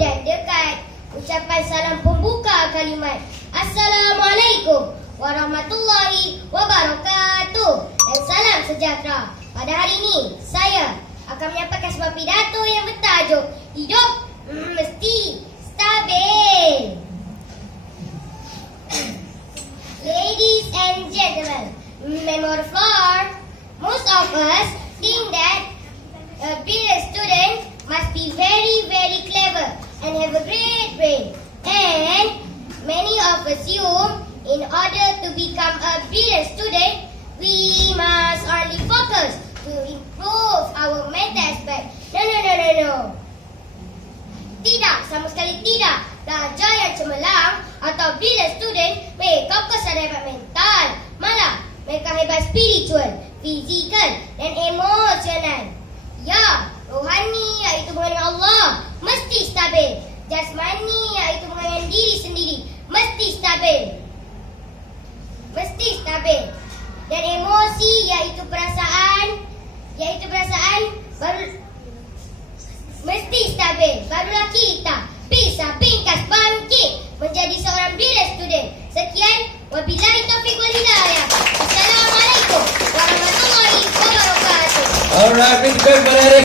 dan dekat. Ucapan salam pembuka kalimat. Assalamualaikum warahmatullahi wabarakatuh dan salam sejahtera. Pada hari ini, saya akan menyampaikan sebuah pidato yang bertajuk Hidup Mesti Stabil. Ladies and gentlemen, member of the floor, most of us think that a brilliant student must be very, very clever and have a great brain. And many of us assume in order to become a brilliant student, we must only focus to improve our mental aspect. No. Tidak, sama sekali tidak. Pelajar yang cemerlang atau brilliant student, mereka fokus pada hebat mental. Malah, mereka hebat spiritual, fizikal dan emosional. Ya, rohani iaitu mengenai Allah mesti stabil. Jasmani iaitu mengenai diri sendiri mesti stabil. Dan emosi iaitu perasaan baru mesti stabil. Barulah kita bisa pingkas bangkit menjadi seorang brilliant student. Sekian, wabillahi taufiq wal hidayah. Assalamualaikum warahmatullahi wabarakatuh. Alright,